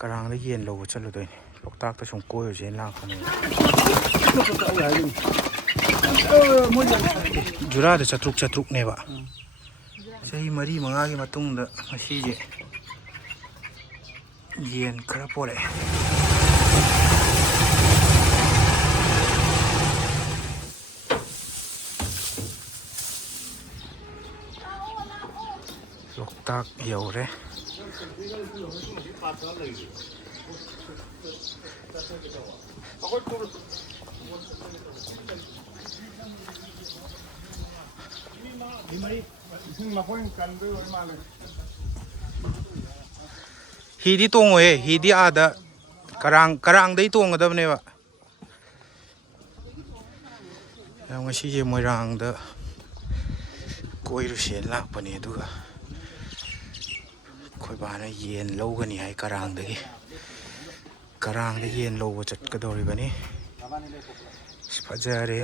ꯀꯔꯥꯡꯗ ꯌꯦꯟ ꯂꯧꯕ ꯆꯠꯂꯨꯗꯣꯏꯅꯤ ꯂꯣꯛꯇꯥꯛꯇ ꯁꯨꯝ ꯀꯣꯏꯔꯨꯁꯦ ꯂꯥꯛꯄꯅꯦ ꯖꯨꯔꯥꯗ ꯆꯥꯇ꯭ꯔꯨꯛꯅꯦꯕ ꯆꯍꯤ 4-5ꯒꯤ ꯃꯇꯨꯡꯗ ꯉꯁꯤꯁꯦ ꯌꯦꯟ ꯈꯔ ꯄꯣꯔꯛꯑꯦ ꯂꯣꯛꯇꯥꯛ ꯌꯧꯔꯦ ꯍꯤꯗꯤ ꯇꯣꯡꯉꯣꯏꯍꯦ ꯍꯤꯗꯤ ꯑꯥꯗ ꯀꯔꯥꯡꯗꯩ ꯇꯣꯡꯒꯗꯕꯅꯦꯕ ꯉꯁꯤꯁꯦ ꯃꯣꯏꯔꯥꯡꯗ ꯀꯣꯏꯔꯨꯁꯦꯅ ꯂꯥꯛꯄꯅꯦ ꯑꯗꯨꯒ ꯑꯩꯈꯣꯏ ꯕꯥꯅ ꯌꯦꯟ ꯂꯧꯒꯅꯤ ꯍꯥꯏ ꯀꯔꯥꯡꯗ ꯌꯦꯟ ꯂꯧꯕ ꯆꯠꯀꯗꯧꯔꯤꯕꯅꯤ ꯐꯖꯔꯦ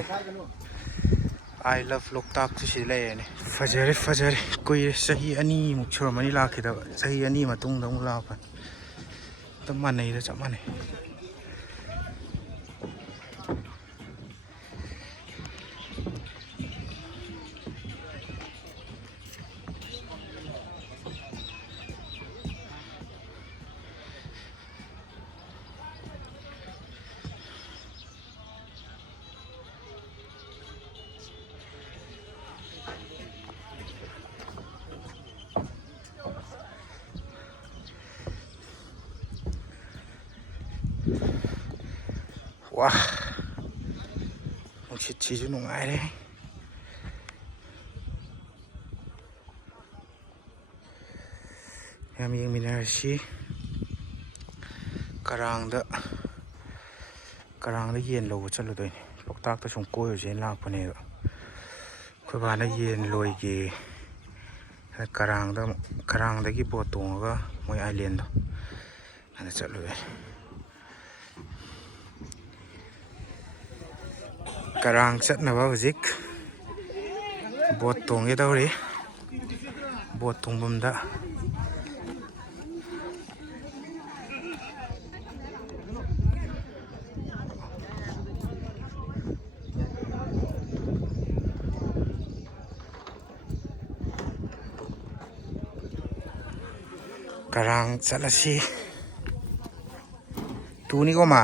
ꯑꯥꯏ ꯂꯚ ꯂꯣꯛꯇꯥꯛꯁꯨ ꯁꯤꯗ ꯂꯩꯔꯦꯅꯦ ꯐꯖꯔꯦ ꯀꯨꯏꯔꯦ ꯆꯍꯤ 2ꯃꯨꯛ ꯁꯨꯔꯝꯃꯅꯤ ꯂꯥꯛꯈꯤꯗꯕ ꯆꯍꯤ 2 ꯃꯇꯨꯡꯗ ꯑꯃꯨꯛ ꯂꯥꯛꯄꯅꯤ ꯆꯞ ꯃꯥꯟꯅꯩ ꯋꯥ ꯅꯨꯡꯁꯤꯠꯁꯤꯁꯨ ꯅꯨꯡꯉꯥꯏꯔꯦ ꯌꯥꯝ ꯌꯦꯡꯃꯤꯟꯅꯔꯁꯤ ꯀꯔꯥꯡꯗ ꯌꯦꯟ ꯂꯧꯕ ꯆꯠꯂꯨꯗꯣꯏꯅꯤ ꯂꯣꯛꯇꯥꯛꯇ ꯁꯨꯝ ꯀꯣꯏꯔꯨꯁꯦꯅ ꯂꯥꯛꯄꯅꯦꯕ ꯑꯩꯈꯣꯏ ꯕꯥꯅ ꯌꯦꯟ ꯂꯣꯏꯒꯦ ꯀꯔꯥꯡꯗꯒꯤ ꯕꯣꯠ ꯇꯣꯡꯉꯒ ꯃꯣꯏ ꯑꯥꯏꯂꯦꯟꯗꯣ ꯑꯗ ꯆꯠꯂꯨꯗꯣꯏꯅꯤ ꯀꯔꯥꯡ ꯆꯠꯅꯕ ꯍꯧꯖꯤꯛ ꯕꯣꯠ ꯇꯣꯡꯒꯦ ꯇꯧꯔꯤ ꯕꯣꯠ ꯇꯣꯡꯐꯝꯗ ꯀꯔꯥꯡ ꯆꯠꯂꯁꯤ ꯇꯨꯅꯤꯀꯣ ꯃꯥ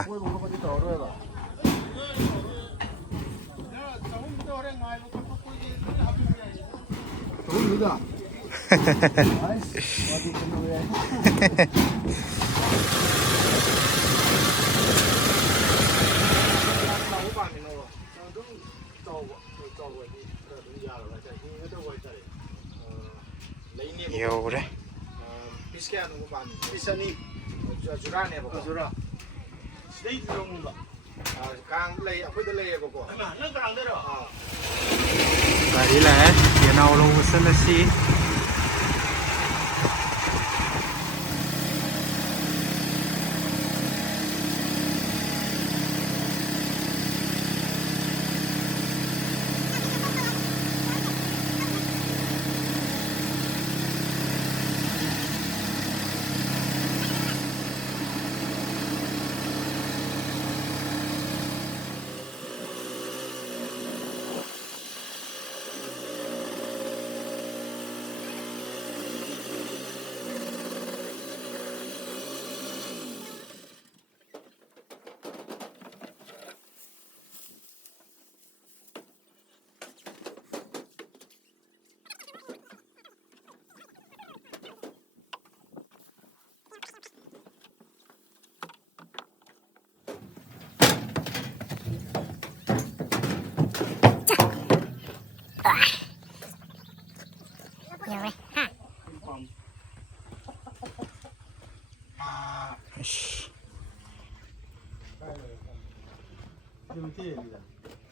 ꯌꯧꯔꯦ ꯄꯤꯁ ꯀꯌꯥꯅꯣ ꯄꯥꯝꯃꯤ? ꯄꯤꯁ 2. ꯖꯨꯔꯥꯅꯦꯕꯀꯣ. ꯖꯨꯔꯥ. ꯁꯤꯗꯩ ꯂꯧꯅꯤꯡꯕ. ꯀꯥꯡꯗ ꯂꯩ, ꯑꯩꯈꯣꯏꯗ ꯂꯩꯌꯦꯕꯀꯣ. ꯅꯪ ꯀꯥꯡꯗꯔꯣ? ꯒꯥꯔꯤ ꯂꯥꯛꯑꯦ ꯌꯦꯅꯥꯎ ꯂꯧꯕ ꯆꯠꯂꯁꯤ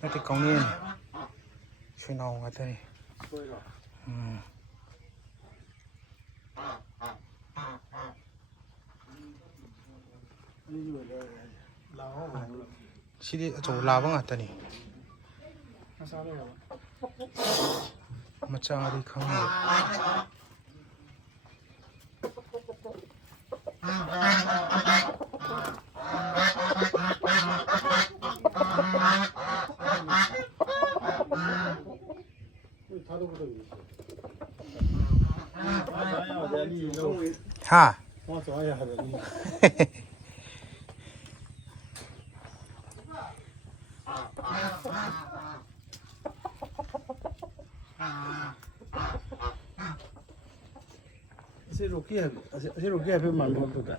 ꯅꯠꯇꯦ ꯀꯥꯎꯅꯦꯟ ꯁꯨꯅꯥꯎ ꯉꯥꯛꯇꯅꯤ ꯁꯤꯗꯤ ꯑꯆꯧꯕ ꯂꯥꯕ ꯉꯥꯛꯇꯅꯤ ꯃꯆꯥꯗꯤ ꯈꯪꯗꯦ ฮะ ว่าจะว่าอย่างไรนี่เสียรูกี้เสียรูกี้เป็นมันบนตัวแต่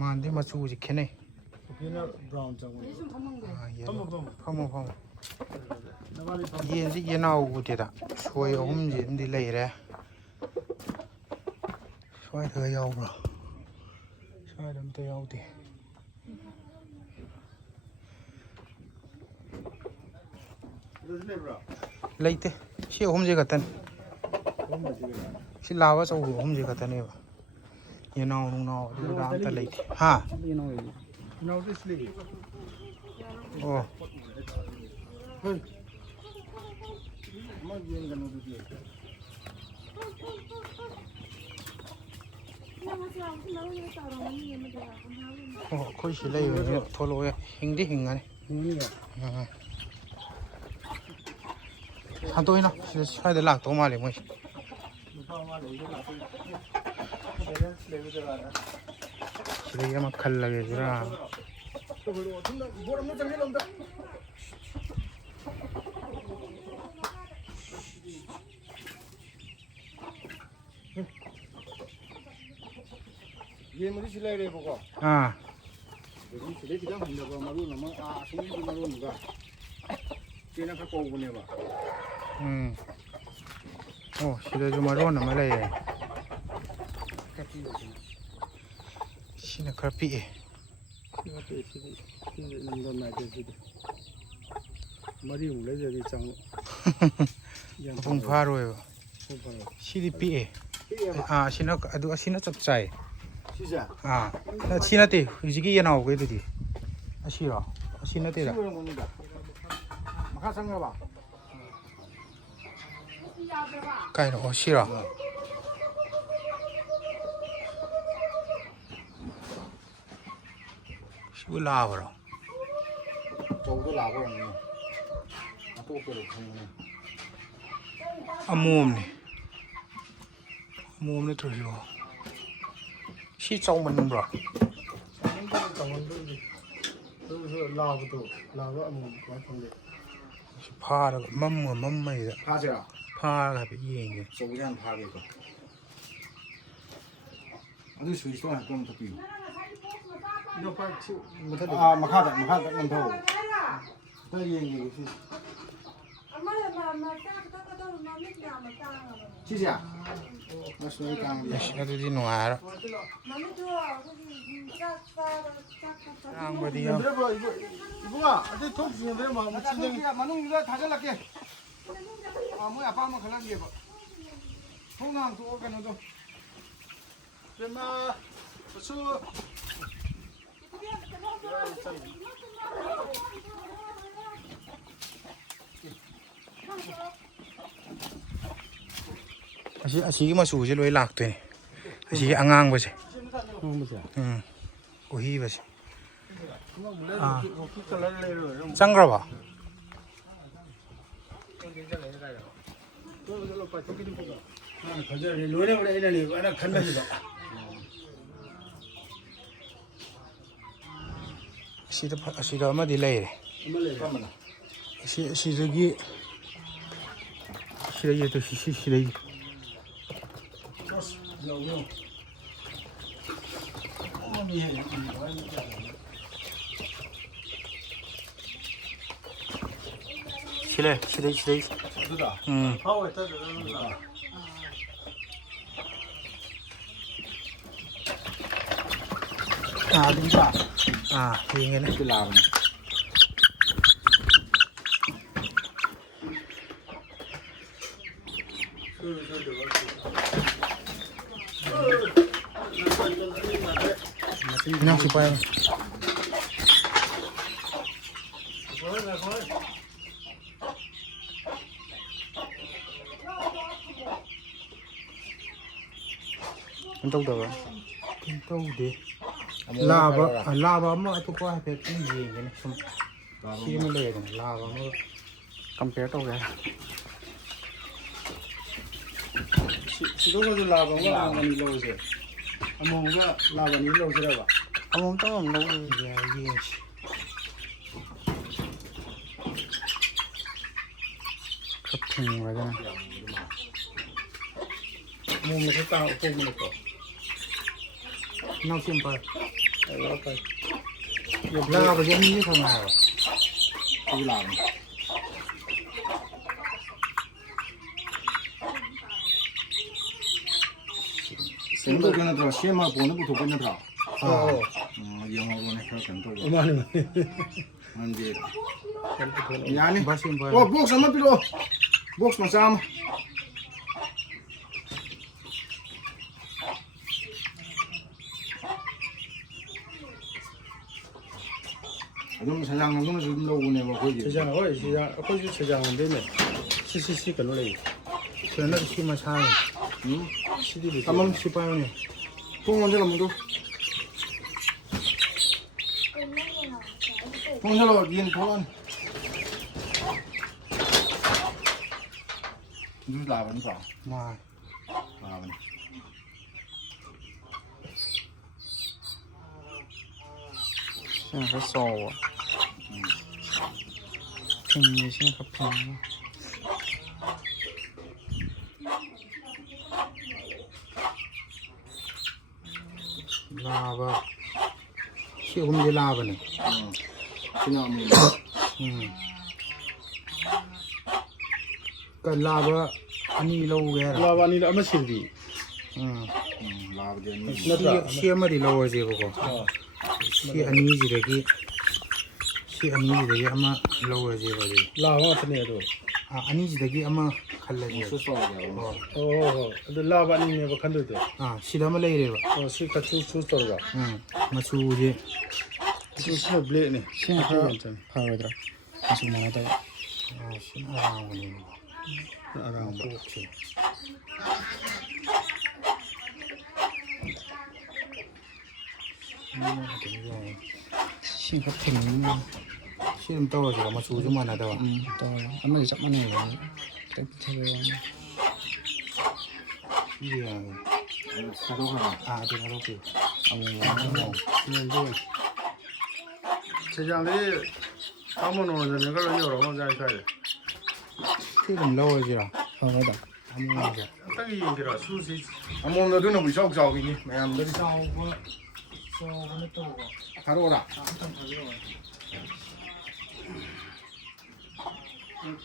มันที่มาชูจิแค่ไหน รูกี้น่ะบราวน์จังเลยพอมพอม เย็นสิเย็นเอากูเด็ดอ่ะช่วยอมเย็นดีเลยเลยช่วยเธอยาวบ่ช่วยดำเธอยาวดิเลยเต้เชี่ยวอมเจกันชิลาวะสู้อมเจกันเนี่ยเย็นเอาลุงเอาดูร้านตะเลยฮะโอ้เฮ้ยมาเย็นกันดูดิ โอ้คุยสิเลยเนี่ยทโลยหิงดิหิงกันนี่อ่ะทำตัวนี้เนาะใช่เดี๋ยวหลักตัวมาเลยมั้ยสิเลยมาคันเลยจ้าเย็นมันที่เลยเลยพวกเดี๋ยวนี้สิเลยที่ต้องเดี๋ยวมารุ่นมาช่วงนี้มารุ่นก็เจ้านักโกงคนเนี่ยบ่โอ้สิเลยจะมาร้อนมาเลยชินะครับพี่ที่นั่นโดนนายเจ้าที่มาดิวเลยจะได้จังพุ่งพารวยชิดิพี่ชินะดูชินะจับใจแล้วชินะตีวิจิกี้ยันเอาไว้ดูดิชิหรอชินะตีละมาข้าสังกับ่ไก่หรอชิหรอชิบุลาบหรอโจก็ลาบ่นี่มาตู้เปิดทางนี้อามุมนี่ตัวอยู่ชิจงมันบรอมันก็จังมันดูลาบ่ตัวลาว่ามุมไว้ตรงนี้พาแล้วมั่มไม่ละพาเจ้าพาครับพี่เองโซยันพาเลยก็อันนี้สุดยอดกลมตะกี้ยกไปชิมาข้ามันเท่าได้ยิงอยู่สิชิจ่ามาสวยกลางเลยแล้วดูที่หนูอ่ะร่างบดีอ่ะบุ้งอ่ะอันนี้ทุบสิ่งเดียวมันชิ้นนึงมันนุ่งเลยท่าจะลักเกะมึงอาป้ามาขลังเก็บห้องน้ำตัวกันนู่นตัวเดี๋ยวมาสู้อาชีมาสู่จะรวยหลักตัวนี่อาชีอ่างไปสิโอ้ยไปสิจังกระบะอาชีเราไม่ดีเลยอาชีจะกี่อาชีเราตัวอาชีเราชิเลยดึงจ้ายิงไงนะคือลาวน่าสิไปมันต้องเดือดมันต้องดีลาบะมันทุกคนเป็นที่ยิงกันนะชี้มันเลยนะลาบะมันกำเนิดตรงไหนสิโดก็ลาบะว่ามันโลเซ่ ꯑꯃꯣꯝꯒ ꯂꯥꯕꯅꯤ ꯂꯧꯁꯤꯔꯕ ꯑꯃꯨꯛꯇꯪ ꯑꯃꯨꯛ ꯂꯧ ꯌꯦꯡꯁꯤ ꯈꯔ ꯊꯤꯡꯉꯒꯅ ꯑꯃꯣꯝꯅ ꯈꯔ ꯇꯥꯡ ꯍꯣꯡꯕꯅꯤꯀꯣ ꯏꯅꯥꯎ ꯁꯦꯝ ꯄꯥꯏ ꯐꯩ ꯂꯥꯕꯁꯦ ꯑꯅꯤꯁꯦ ꯈꯪꯉꯦ ꯍꯥꯏꯕ ꯁꯤ ꯂꯥꯕꯅꯤ ꯀꯩꯅꯣ ꯇꯧꯗꯣꯏ ꯅꯠꯇ꯭ꯔꯣ ꯁꯦꯝꯃꯒ ꯐꯣꯟꯗ ꯄꯨꯊꯣꯛꯇꯣꯏ ꯅꯠꯇ꯭ꯔꯣ ꯌꯦꯡꯍꯧꯕꯅꯦ ꯈꯔ ꯀꯩꯅꯣ ꯇꯧꯕ ꯃꯥꯅꯤ ꯃꯔꯝꯗꯤ ꯌꯥꯅꯤ ꯑꯣ ꯕꯣꯛꯁ ꯑꯃ ꯄꯤꯔꯛꯑꯣ ꯕꯣꯛꯁ ꯃꯆꯥ ꯑꯃ ꯑꯗꯨꯝ ꯁꯟꯖꯥꯡ ꯅꯪꯗꯨꯅꯁꯨ ꯑꯗꯨꯝ ꯂꯧꯕꯅꯦꯕ ꯑꯩꯈꯣꯏꯒꯤ ꯁꯟꯖꯥꯡ ꯍꯣꯏ ꯁꯟꯖꯥꯡ ꯑꯩꯈꯣꯏꯁꯨ ꯁꯟꯖꯥꯡ ꯅꯪꯗꯣꯏꯅꯦ ꯁꯤ ꯀꯩꯅꯣ ꯂꯩ ꯀꯩꯅꯣ ꯁꯤ ꯃꯁꯥꯅꯤ ꯁꯤꯗꯤ ꯇꯃꯝ ꯁꯤ ꯄꯥꯏꯕꯅꯦ ꯊꯣꯡ ꯂꯣꯟꯁꯤꯜꯂꯝꯃꯨꯗꯨ ꯊꯣꯡ ꯂꯣꯟꯁꯤꯜꯂꯣ ꯌꯦꯟ ꯊꯣꯛꯂꯛꯑꯅꯤ ꯑꯗꯨꯁꯨ ꯂꯥꯕ ꯅꯠꯇ꯭ꯔꯣ ꯃꯥꯅꯤ ꯂꯥꯕꯅꯤ ꯁꯤꯅ ꯈꯔ ꯆꯥꯎꯕ ꯐꯤꯡꯉꯤ ꯁꯤꯅ ꯈꯔ ꯐꯤꯡꯉꯤ ꯂꯥꯕ ꯁꯤ ꯑꯍꯨꯝꯁꯦ ꯂꯥꯕꯅꯤ ꯁꯤꯅ ꯑꯃꯨꯛ ꯂꯥꯕ ꯑꯅꯤ ꯂꯧꯒꯦ ꯍꯥꯏꯔ ꯂꯥꯕ ꯑꯅꯤ ꯑꯃ ꯁꯤꯜꯕꯤ ꯂꯥꯕꯗꯤ ꯑꯅꯤ ꯅꯠꯇ꯭ꯔꯥ ꯁꯤ ꯑꯃꯗꯤ ꯂꯧꯔꯁꯦꯕꯀꯣ ꯁꯤ ꯑꯅꯤꯁꯤꯗꯒꯤ ꯑꯃ ꯂꯧꯔꯁꯦꯕ ꯑꯗꯨꯗꯤ ꯂꯥꯕ ꯉꯥꯛꯇꯅꯦ ꯑꯗꯣ ꯑꯅꯤꯁꯤꯗꯒꯤ ꯑꯃ ꯈꯜꯂꯁꯦꯕ ꯍꯣꯏ ꯑꯗꯨ ꯂꯥꯕ ꯑꯅꯤꯅꯦꯕ ꯈꯟꯗꯣꯏꯗꯣ ꯁꯤꯗ ꯑꯃ ꯂꯩꯔꯦꯕ ꯁꯤ ꯈꯔ ꯆꯨꯁ ꯇꯧꯔꯒ ꯃꯆꯨꯁꯦ ꯆꯨꯁꯤꯅ ꯕ꯭ꯂꯦꯛꯅꯦ ꯁꯤꯅ ꯈꯔ ꯐꯔꯣꯏꯗ꯭ꯔꯥ ꯃꯆꯨ ꯃꯥꯟꯅꯗꯕ ꯁꯤꯅ ꯑꯔꯥꯡꯕꯅꯦꯕ ꯑꯔꯥꯡꯕ ꯀꯣꯛꯁꯦ ꯁꯤ ꯈꯔ ꯊꯦꯡꯅꯤꯡꯉꯤ ꯁꯤ ꯑꯗꯨꯝ ꯇꯧꯔꯁꯤꯔꯣ ꯃꯆꯨꯁꯨ ꯃꯥꯟꯅꯗꯕ ꯇꯧꯔꯁꯤ ꯑꯃꯗꯤ ꯆꯞ ꯃꯥꯟꯅꯩꯕ ꯈꯤꯇꯪ ꯄꯤꯊꯕꯩ ꯋꯥꯅꯤ ꯑꯗꯨ ꯊꯥꯗꯣꯛꯄꯤꯌꯨ ꯁꯦꯟꯖꯥꯡꯗꯤ ꯀꯥꯡꯃꯣꯟ ꯑꯣꯏꯔꯗꯅꯦꯒ ꯂꯣꯏ ꯌꯧꯔꯛꯑꯃ ꯁ꯭ꯋꯥꯏꯗ ꯁꯤ ꯑꯗꯨꯝ ꯂꯧꯔꯁꯤꯔꯣ ꯍꯣꯏꯗ ꯑꯃꯣꯝꯁꯦ ꯑꯝꯇꯪ ꯌꯦꯡꯒꯦꯔꯣ ꯁꯨꯁꯤ ꯑꯃꯣꯝꯗ ꯑꯗꯨꯅꯕꯨ ꯏꯆꯥꯎ ꯆꯥꯎꯈꯤꯅꯤ ꯃꯌꯥꯝꯗꯗꯤ ꯆꯥꯎꯕꯅ ꯇꯧꯕ ꯊꯥꯔꯛꯑꯣꯔꯥ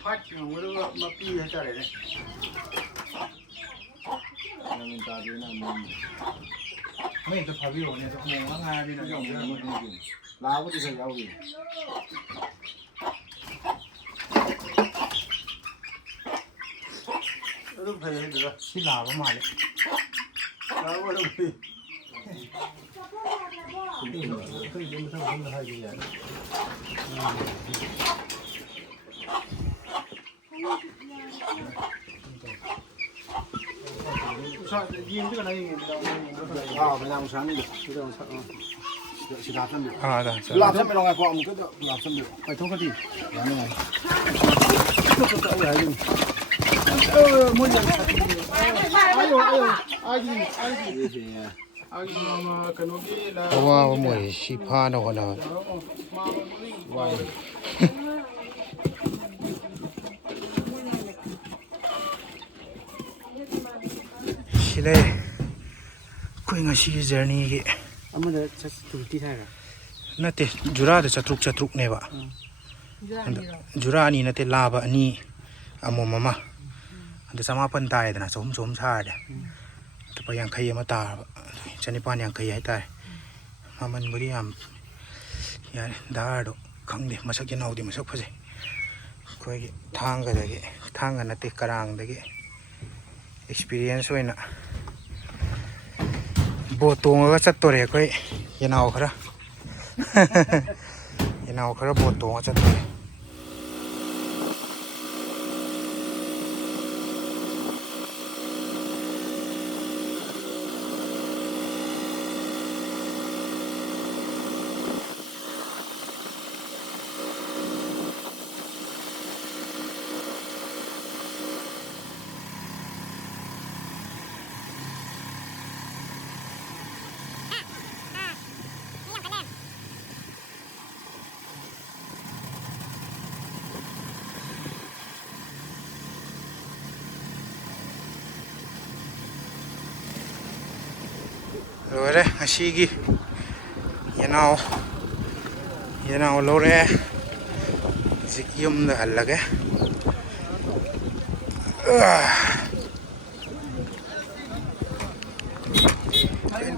ꯐꯥꯏꯠ ꯉꯝꯒꯗꯕ ꯃꯄꯤ ꯍꯥꯏꯇꯥꯔꯦꯅꯦ ꯃꯩꯛꯇ ꯐꯥꯕꯤꯔꯛꯑꯣꯅꯦ ꯑꯗꯣ ꯑꯃꯣꯝ ꯉꯥꯏꯔꯕꯅꯤꯅ ꯂꯥꯕꯨꯗꯤ ꯈꯔ ꯌꯥꯎꯔꯤ ꯑꯗꯨ ꯐꯩ ꯍꯥꯏꯗꯨꯔ ꯁꯤ ꯂꯥꯕ ꯃꯥꯜꯂꯦ ꯂꯥꯕ ꯑꯗꯨꯝ ꯍꯥꯏꯒꯦ ꯌꯥꯏ ꯌꯦꯡꯗꯤ ꯀꯅꯥ ꯌꯦꯡꯉꯦ ꯃꯌꯥꯝ ꯁꯥꯅꯤꯗ ꯁꯤꯗ ꯍꯥꯞꯆꯟꯕꯤꯌꯨ ꯑꯥꯗ ꯍꯥꯞꯆꯟꯕꯤꯔꯣ ꯉꯥꯏꯈꯣ ꯑꯃꯨꯛꯇ ꯍꯥꯞꯆꯟꯕꯤꯌꯨ ꯄꯥꯏꯊꯣꯛꯈ꯭ꯔꯗꯤ ꯌꯥꯅꯤ ꯌꯥꯅꯤ ꯑꯩ ꯍꯥꯏꯗꯣꯏꯅꯤ ꯃꯣꯏ ꯌꯥꯝ ꯀꯩꯅꯣꯒꯤ ꯑꯋꯥꯕ ꯃꯣꯏ ꯁꯤ ꯐꯥꯅ ꯍꯣꯠꯅꯕ ꯁꯤ ꯂꯩ ꯑꯩꯈꯣꯏ ꯉꯁꯤꯒꯤ ꯖꯔꯅꯤꯒꯤ ꯑꯃꯗ 250 ꯍꯥꯏꯔ ꯅꯠꯇꯦ ꯖꯨꯔꯥꯗ ꯆꯥꯇ꯭ꯔꯨꯛꯅꯦꯕ ꯖꯨꯔꯥ ꯑꯅꯤ ꯅꯠꯇꯦ ꯂꯥꯕ ꯑꯅꯤ ꯑꯃꯣꯝ ꯑꯃ ꯑꯗ 1,500 ꯇꯥꯏꯗꯅ ꯆꯍꯨꯝ ꯁꯥꯔꯗꯤ ꯂꯨꯄꯥ 50 ꯑꯃ ꯇꯥꯔꯕ 1,950 ꯍꯥꯏꯇꯥꯔꯦ ꯃꯃꯟꯕꯨꯗꯤ ꯌꯥꯝ ꯌꯥꯔꯦ ꯗꯥꯔꯗꯣ ꯈꯪꯗꯦ ꯃꯁꯛ ꯌꯦꯅꯥꯎꯗꯤ ꯃꯁꯛ ꯐꯖꯩ ꯑꯩꯈꯣꯏꯒꯤ ꯊꯥꯡꯒ ꯅꯠꯇꯦ ꯀꯔꯥꯡꯗꯒꯤ ꯑꯦꯛꯁꯄꯤꯔꯤꯌꯦꯟꯁ ꯑꯣꯏꯅ ꯕꯣꯠ ꯇꯣꯡꯉꯒ ꯆꯠꯇꯣꯔꯦ ꯑꯩꯈꯣꯏ ꯌꯦꯅꯥꯎ ꯈꯔ ꯕꯣꯠ ꯇꯣꯡꯉꯒ ꯆꯠꯇꯣꯔꯦ ꯂꯣꯏꯁꯤꯜꯂꯦ ꯉꯁꯤꯒꯤ ꯌꯦꯅꯥꯎ ꯂꯧꯔꯦ ꯍꯧꯖꯤꯛ ꯌꯨꯝꯗ ꯍꯜꯂꯒꯦ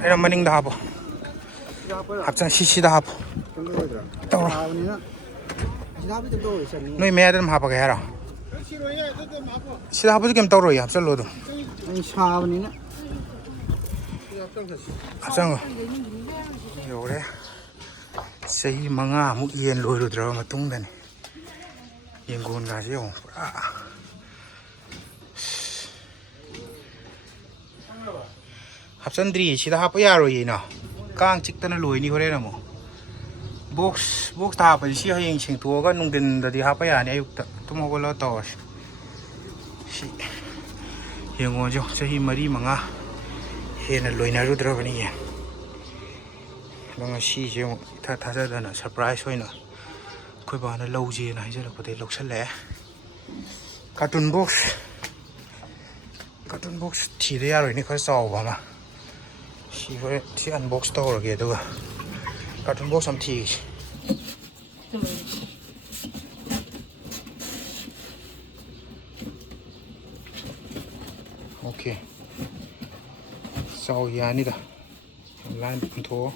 ꯑꯩꯅ ꯃꯅꯤꯡꯗ ꯍꯥꯞꯄꯣ ꯍꯥꯞꯆꯟ ꯁꯤꯗ ꯍꯥꯞꯄꯣ ꯇꯧꯔꯣ ꯅꯣꯏ ꯃꯌꯥꯏꯗ ꯑꯗꯨꯝ ꯍꯥꯞꯄꯒꯦ ꯍꯥꯏꯔꯣ ꯁꯤꯗ ꯍꯥꯞꯄꯁꯨ ꯀꯩꯝ ꯇꯧꯔꯣꯏ ꯍꯥꯞꯆꯜꯂꯣ ꯑꯗꯨꯝ ꯁꯥꯕꯅꯤꯅ ꯍꯥꯞꯆꯟꯉꯣ ꯌꯧꯔꯦ ꯆꯍꯤ 5 ꯌꯦꯟ ꯂꯣꯏꯔꯨꯗ꯭ꯔꯕ ꯃꯇꯨꯡꯗꯅꯤ ꯌꯦꯡꯒꯣꯟꯒꯥꯁꯦ ꯌꯦꯡꯉꯨ ꯄꯨꯔꯥ ꯍꯥꯞꯆꯟꯗ꯭ꯔꯤꯌꯦ ꯁꯤꯗ ꯍꯥꯞꯄ ꯌꯥꯔꯣꯏꯌꯦꯅ ꯀꯥꯡ ꯆꯤꯛꯇꯅ ꯂꯣꯏꯅꯤ ꯍꯣꯔꯦꯟ ꯑꯃꯨꯛ ꯕꯣꯛꯁꯇ ꯍꯥꯞꯄꯁꯤ ꯁꯤ ꯍꯌꯦꯡ ꯁꯦꯡꯇꯣꯛꯑꯒ ꯅꯨꯡꯊꯤꯟꯗꯗꯤ ꯍꯥꯞꯄ ꯌꯥꯅꯤ ꯑꯌꯨꯛꯇ ꯇꯨꯝ ꯍꯧꯒꯠꯂꯒ ꯇꯧꯔꯁꯤ ꯁꯤ ꯌꯦꯡꯉꯣꯁꯤ ꯆꯍꯤ 4-5 ꯍꯦꯟꯅ ꯂꯣꯏꯅꯔꯨꯗ꯭ꯔꯕꯅꯤ ꯌꯦꯟ ꯑꯗꯣ ꯉꯁꯤꯁꯦ ꯑꯃꯨꯛ ꯏꯊꯥ ꯊꯥꯖꯗꯅ ꯁꯔꯄ꯭ꯔꯥꯏꯖ ꯑꯣꯏꯅ ꯑꯩꯈꯣꯏ ꯕꯥꯅ ꯂꯧꯖꯦꯅ ꯍꯥꯏꯖꯔꯛꯄꯗꯒꯤ ꯂꯧꯁꯜꯂꯛꯑꯦ ꯀꯥꯔꯇꯨꯟ ꯕꯣꯛꯁ ꯊꯤꯗ ꯌꯥꯔꯣꯏꯅꯦ ꯈꯔ ꯆꯥꯎꯕ ꯑꯃ ꯁꯤ ꯍꯣꯔꯦꯟ ꯁꯤ ꯑꯟꯕꯣꯛꯁ ꯇꯧꯔꯒꯦ ꯑꯗꯨꯒ ꯀꯥꯔꯇꯨꯟ ꯕꯣꯛꯁ ꯑꯃ ꯊꯤꯒꯦ ꯑꯣꯀꯦ ꯆꯥꯎ ꯌꯥꯅꯤꯗ ꯂꯥꯏꯟ ꯄꯨꯊꯣꯛꯑꯣ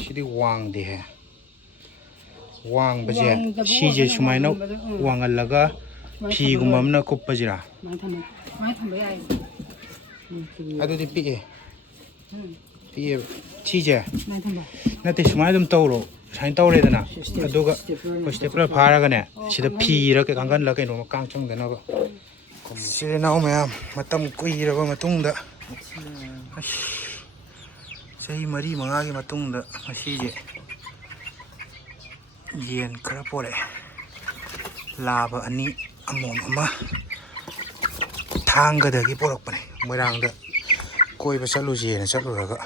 ꯁꯤꯗꯤ ꯋꯥꯡꯗꯦꯍꯦ ꯋꯥꯡꯕꯁꯦ ꯁꯤꯁꯦ ꯁꯨꯃꯥꯏꯅ ꯋꯥꯡꯍꯜꯂꯒ ꯐꯤꯒꯨꯝꯕ ꯑꯃꯅ ꯀꯨꯞꯄꯁꯤꯔꯥ ꯑꯗꯨꯗꯤ ꯄꯤꯛꯑꯦ ꯁꯤꯁꯦ ꯅꯠꯇꯦ ꯁꯨꯃꯥꯏꯅ ꯑꯗꯨꯝ ꯇꯧꯔꯣ ꯁꯨꯃꯥꯏꯅ ꯇꯧꯔꯦꯗꯅ ꯑꯗꯨꯒ ꯁ꯭ꯇꯦꯄ꯭ꯂꯔ ꯐꯥꯔꯒꯅꯦ ꯁꯤꯗ ꯐꯤꯔ ꯀꯥꯡꯈꯜꯂ ꯀꯩꯅꯣꯝꯃ ꯀꯥꯡ ꯆꯪꯗꯅꯕ ꯏꯆꯤꯜ ꯏꯅꯥꯎ ꯃꯌꯥꯝ ꯃꯇꯝ ꯀꯨꯏꯔꯕ ꯃꯇꯨꯡꯗ ꯆꯍꯤ 4-5ꯒꯤ ꯃꯇꯨꯡꯗ ꯉꯁꯤꯁꯦ ꯌꯦꯟ ꯈꯔ ꯄꯣꯔꯛꯑꯦ ꯂꯥꯕ 2 ꯑꯃꯣꯝ 1 ꯊꯥꯡꯒꯗꯒꯤ ꯄꯣꯔꯛꯄꯅꯦ ꯃꯣꯏꯔꯥꯡꯗ ꯀꯣꯏꯕ ꯆꯠꯂꯨꯁꯦꯅ ꯆꯠꯂꯨꯔꯒ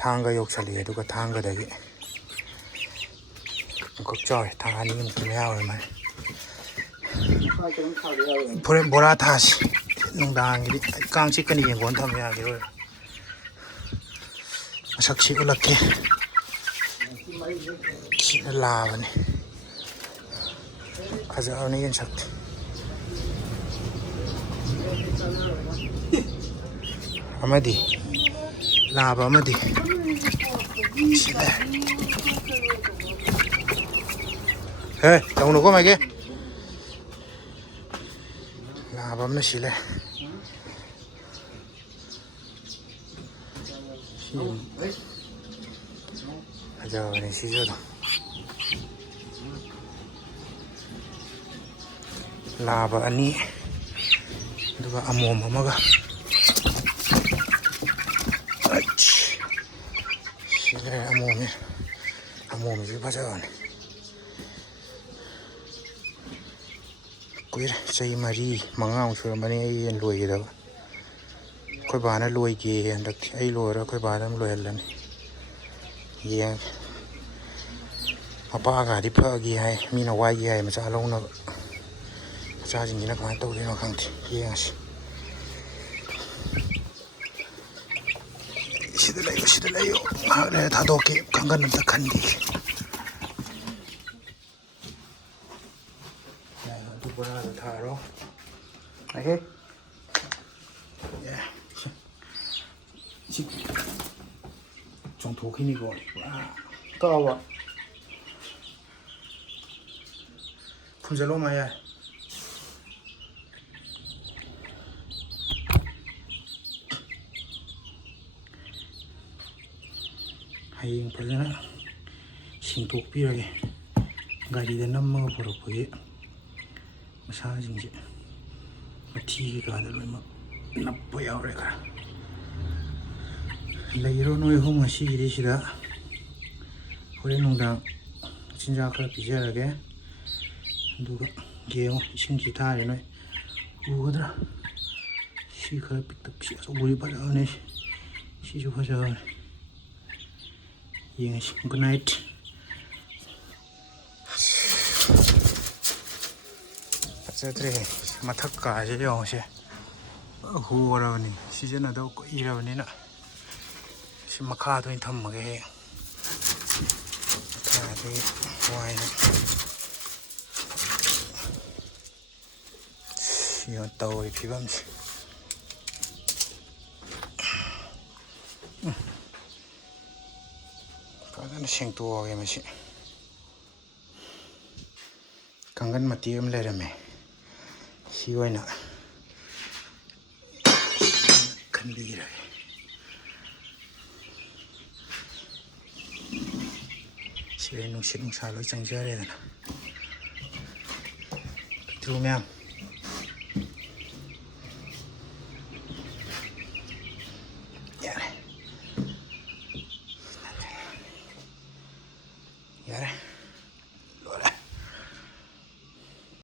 ꯊꯥꯡꯒ ꯌꯧꯁꯜꯂꯛꯑꯦ ꯑꯗꯨꯒ ꯊꯥꯡꯒꯗꯒꯤ ꯑꯃꯨꯛꯈꯛ ꯆꯥꯎꯋꯦ ꯊꯥ 2 ꯃꯌꯥ ꯑꯣꯏꯔꯃꯥꯜꯂꯦ ꯍꯣꯔꯦꯟ ꯕꯣꯔꯥ ꯊꯥꯁꯤ ꯅꯨꯡꯗꯥꯡꯒꯤꯗꯤ ꯀꯥꯡ ꯆꯤꯛꯀꯅꯤ ꯌꯦꯡꯒꯣꯟ ꯊꯝꯕ ꯌꯥꯈꯤꯔꯣꯏ ꯃꯁꯛꯁꯤ ꯎꯠꯂꯛꯀꯦ ꯁꯤꯅ ꯂꯥꯕꯅꯤ ꯐꯖꯕꯅꯤ ꯌꯦꯟꯁꯛꯇꯤ ꯑꯃꯗꯤ ꯂꯥꯕ ꯑꯃꯗꯤ ꯁꯤꯗ ꯍꯦ ꯇꯧꯅꯨꯀꯣ ꯃꯥꯏꯒꯤ ꯂꯥꯕ ꯑꯃꯅ ꯁꯤ ꯂꯩ ꯐꯖꯕꯅꯤ ꯁꯤꯁꯨ ꯑꯗꯨꯝ ꯂꯥꯕ 2 ꯑꯗꯨꯒ ꯑꯃꯣꯝ ꯑꯃꯒ ꯁꯤ ꯂꯩꯔꯦ ꯑꯃꯣꯝꯁꯤ ꯐꯖꯕꯅꯤ ꯀꯨꯏꯔꯦ ꯆꯍꯤ 4-5 ꯁꯨꯔꯝꯕꯅꯤ ꯑꯩ ꯌꯦꯟ ꯂꯣꯏꯒꯗꯕ ꯑꯩꯈꯣꯏ ꯕꯥꯅ ꯂꯣꯏꯒꯦ ꯍꯟꯗꯛꯇꯤ ꯑꯩ ꯂꯣꯏꯔ ꯑꯩꯈꯣꯏ ꯕꯥꯗ ꯑꯃ ꯂꯣꯏꯍꯜꯂꯅꯤ ꯌꯦꯡꯉꯦ ꯃꯄꯥꯒꯗꯤ ꯐꯒꯤ ꯍꯥꯏ ꯃꯤꯅ ꯋꯥꯏꯒꯦ ꯍꯥꯏ ꯃꯆꯥ ꯂꯧꯅꯕ ꯃꯆꯥꯁꯤꯡꯁꯤꯅ ꯀꯃꯥꯏꯅ ꯇꯧꯗꯣꯏꯅꯣ ꯈꯪꯗꯦ ꯌꯦꯡꯉꯁꯤ ꯁꯤꯗ ꯂꯩꯌꯨ ꯉꯥꯏꯍꯥꯛ ꯂꯩꯔ ꯊꯥꯗꯣꯛꯀꯦ ꯀꯥꯡꯒꯟ ꯑꯝꯇ ꯈꯟꯈꯤꯒꯦ ꯑꯗꯨ ꯕꯣꯔꯥꯗ ꯊꯥꯔꯣ ꯁꯤ ꯆꯣꯡꯊꯣꯛꯈꯤꯅꯤꯀꯣ ꯄꯨꯔꯥ ꯀꯥꯎꯕ ꯐꯨꯟꯖꯜꯂꯣ ꯃꯌꯥꯏ ꯍꯌꯦꯡ ꯐꯖꯅ ꯁꯦꯡꯇꯣꯛꯄꯤꯔꯒꯦ ꯒꯥꯔꯤꯗ ꯅꯝꯃꯒ ꯄꯨꯔꯛꯄꯒꯤ ꯃꯁꯥꯁꯤꯡꯁꯦ ꯃꯊꯤ ꯀꯩꯀꯥꯗ ꯂꯣꯏꯅꯃꯛ ꯅꯞꯄ ꯌꯥꯎꯔꯦ ꯈꯔ ꯂꯩꯔꯣ ꯅꯣꯏ ꯑꯍꯨꯝ ꯉꯁꯤꯒꯤꯗꯤ ꯁꯤꯗ ꯍꯣꯔꯦꯟ ꯅꯨꯡꯗꯥꯡ ꯆꯤꯟꯖꯥꯛ ꯈꯔ ꯄꯤꯖꯔꯒꯦ ꯑꯗꯨꯒ ꯌꯦꯡꯉꯣ ꯏꯁꯤꯡꯁꯤ ꯊꯥꯔꯦ ꯅꯣꯏ ꯎꯒꯗ꯭ꯔꯥ ꯁꯤ ꯈꯔ ꯄꯤꯛꯇꯛ ꯁꯤ ꯑꯆꯧꯕꯗꯤ ꯐꯖꯕꯅꯦ ꯁꯤꯁꯨ ꯐꯖꯕꯅꯦ ꯌꯦꯡꯉꯁꯤ ꯒꯨꯗ ꯅꯥꯏꯠ ꯐꯖꯗ꯭ꯔꯦ ꯃꯊꯛ ꯀꯥꯁꯦ ꯌꯦꯡꯉꯣꯁꯦ ꯍꯣꯔꯕꯅꯤ ꯁꯤꯖꯤꯟꯅꯗꯧ ꯀꯨꯏꯔꯕꯅꯤꯅ ꯁꯤ ꯃꯈꯥꯗ ꯑꯣꯏꯅ ꯊꯝꯃꯒꯦ ꯍꯦꯛ ꯃꯈꯥꯗꯒꯤ ꯋꯥꯏꯅ ꯁꯤ ꯇꯧꯔꯤ ꯐꯤꯕꯝꯁꯦ ꯐꯖꯅ ꯁꯦꯡꯇꯣꯛꯑꯒꯦ ꯃꯁꯤ ꯀꯥꯡꯒꯟ ꯃꯇꯦꯛ ꯑꯃ ꯂꯩꯔꯝꯃꯦ ꯁꯤ ꯑꯣꯏꯅ ꯈꯟꯕꯤꯔꯒꯦ ꯁꯤꯗꯩ ꯅꯨꯡꯁꯤꯠ ꯅꯨꯡꯁꯥ ꯂꯣꯏ ꯆꯪꯖꯔꯦꯗꯅ ꯄꯤꯇ꯭ꯔꯨ ꯃꯌꯥꯝ ꯌꯥꯔꯦ ꯌꯥꯔꯦ